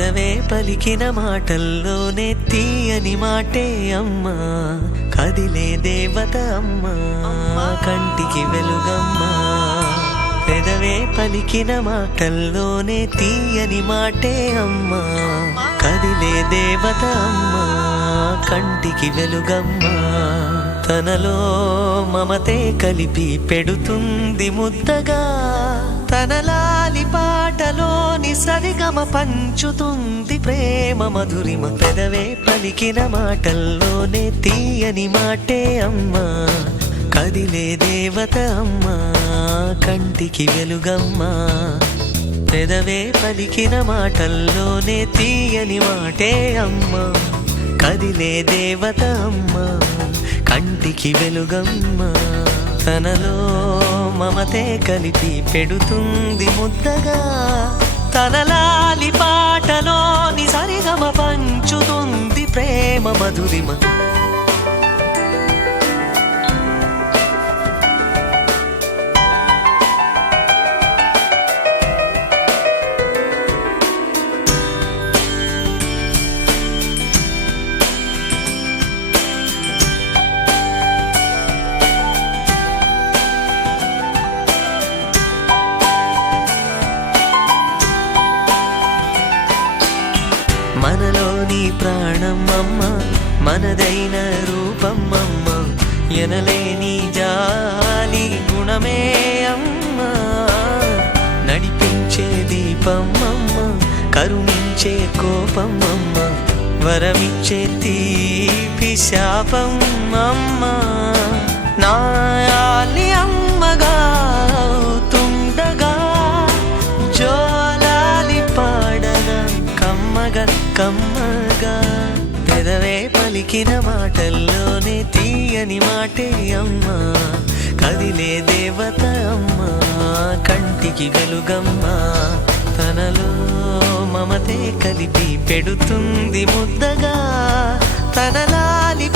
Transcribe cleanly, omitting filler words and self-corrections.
పెదవే పలికిన మాటల్లోనే తీయని మాటే అమ్మా, కదిలే దేవత అమ్మా, కంటికి వెలుగమ్మా. పెదవే పలికిన మాటల్లోనే తీయని మాటే అమ్మా, కదిలే దేవత అమ్మా, కంటికి వెలుగమ్మా. తనలో మమతే కలిపి పెడుతుంది ముద్దగా, తన లాలి పాటలోని సరిగమ పంచుతుంది ప్రేమ మధురిమ. పెదవే పలికిన మాటల్లోనే తీయని మాటే అమ్మా, కదిలే దేవత అమ్మా, కంటికి వెలుగమ్మా. పెదవే పలికిన మాటల్లోనే తీయని మాటే అమ్మా, కదిలే దేవత అమ్మా, కంటికి వెలుగమ్మా. తనలో మమతే కలిపి పెడుతుంది ముద్దగా, తన లాలి పాటలోని సరిగమ పంచుతుంది ప్రేమ మధురిమ. మనలోని ప్రాణమమ్మ, మనదైన రూపమమ్మ, ఎనలేని జాలి గుణమే అమ్మ. నడిపించే దీపమమ్మ, కరుణించే కోపమమ్మ, వరమిచ్చే తీపి శాపమమ్మ. నాయాలి అమ్మగా అవుతుండగా, జోలాలి పాడన కమ్మగా కమ్మగా. పెదవే పలికిన మాటల్లోనే తీయని మాటే అమ్మా, కదిలే దేవత అమ్మా, కంటికి వెలుగమ్మా. తనలో మమతే కలిపి పెడుతుంది ముద్దగా, తన లాలి